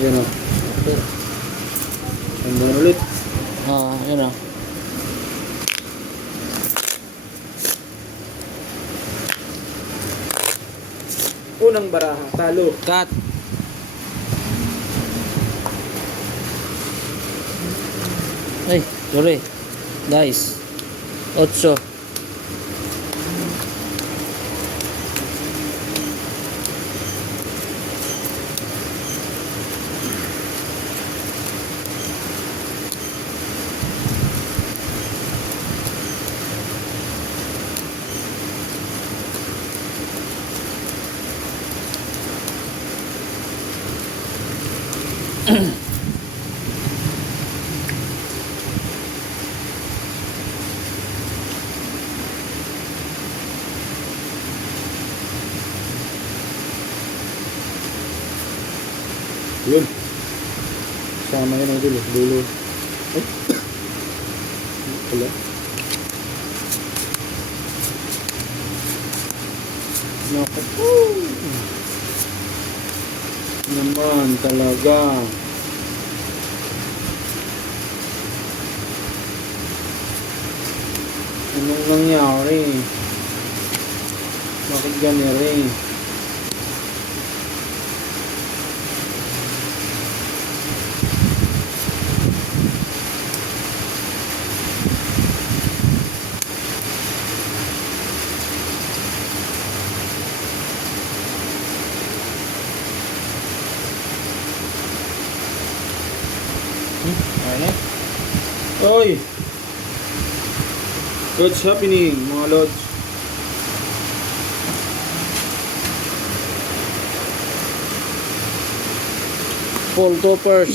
Yan o. Hanggang ulit. Yan o. Unang baraha, talo. Cut. Ay, sorry. Guys. 8. Yun. Sama yan ang dulo. Dulo. Ay. Wala. Naku. Naman talaga. Anong nangyari? Bakit ganyan? Ano? Oy! What's happening, mga lods? Full toppers.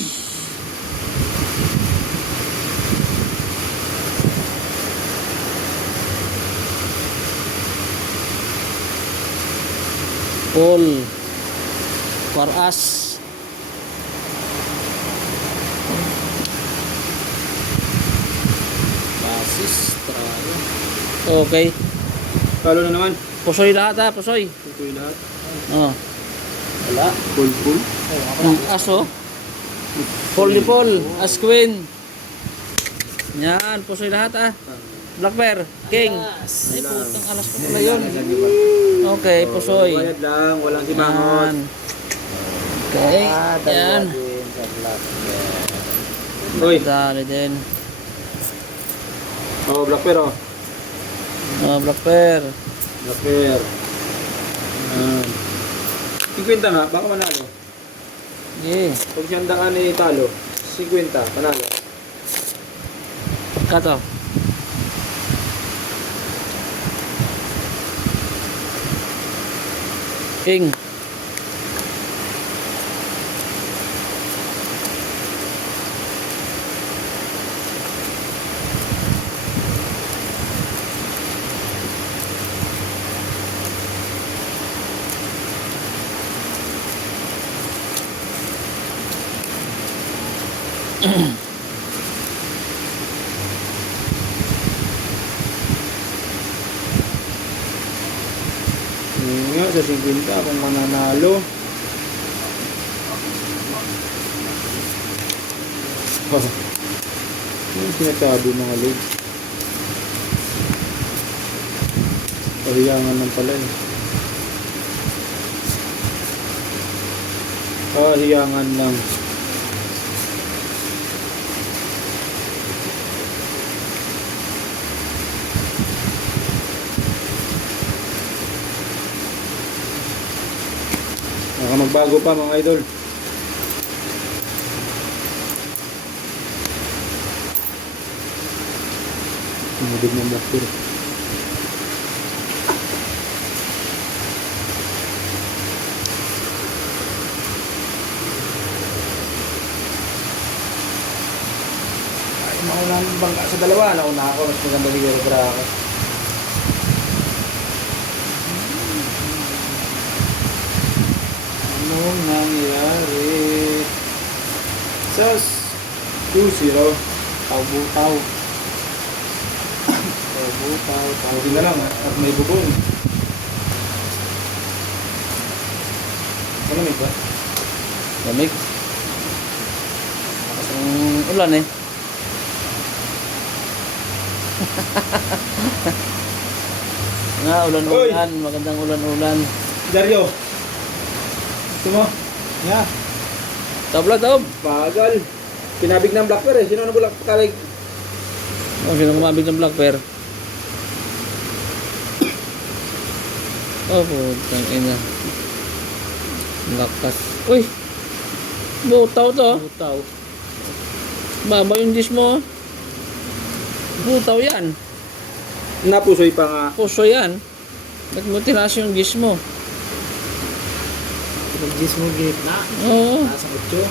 Full. For us. Okay. Talo na naman. Pusoy lahat ha, pusoy. Ito yung lahat. Wala. Full. Aso. Full. As queen. Yan, pusoy lahat ha. Black bear, king. Ay, putang alas ko pala yun. Okay, pusoy. Bayad lang, walang simangot. Okay, yan. Oy. Dali din. Oh, black bear oh. Black bear. Black bear. 50 nga, baka manalo. Yeah. Pag siyandaan ni talo, 50, panalo. Kato. King. Yun nga, sa 50 kung mananalo. Oh. Yung sinasabi mga legs. Pahiyangan lang pala eh. Pahiyangan lang. Baka magbago pa mga idol. Tumudog ng bakter. Ay, maunang bangka sa dalawa. Nauna ako. Mas maganda bigay para ako. Anong nangyari? Sas 2-0. Tau-butaw. Tau-butaw. Tau-butaw na lang at may bubong. Malamig ba? Lamig. Ulan eh. Nga, ulan-ulan. Magandang ulan-ulan. Dario. Gusto mo? Yeah. Tabla, tab. Bagal. Pinabig ng black bear eh. Sino na bulak kalig? Oh, sino kumabig ng black bear? Oh, putang ina. Lakas. Uy! Butaw to. Butaw. Baba yung dish mo. Butaw yan. Napusoy pa nga. Puso yan. Ba't mo tinaas yung dish mo? Pag-gis mo gitna. Oo. Nasa kutso.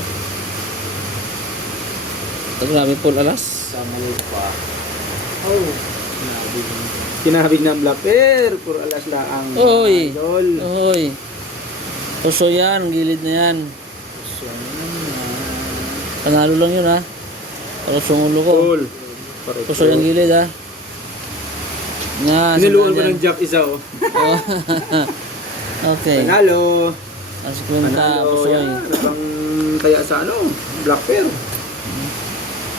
Ito grabe full alas. Sa pa. Oh. Kinabig ng black bear. Puro alas lang ang Oy. idol. Oy. Puso yan. Gilid na yan. Panalo lang yun ha. Para sungulo ko. Cool. Puso yung gilid ha. Nga. Niluwan ko sandaan ng jack isa oh. yan. Okay. Panalo. As kwenta. Panalo. Puso Yan. yun. Ano bang kaya sa ano? Black bear.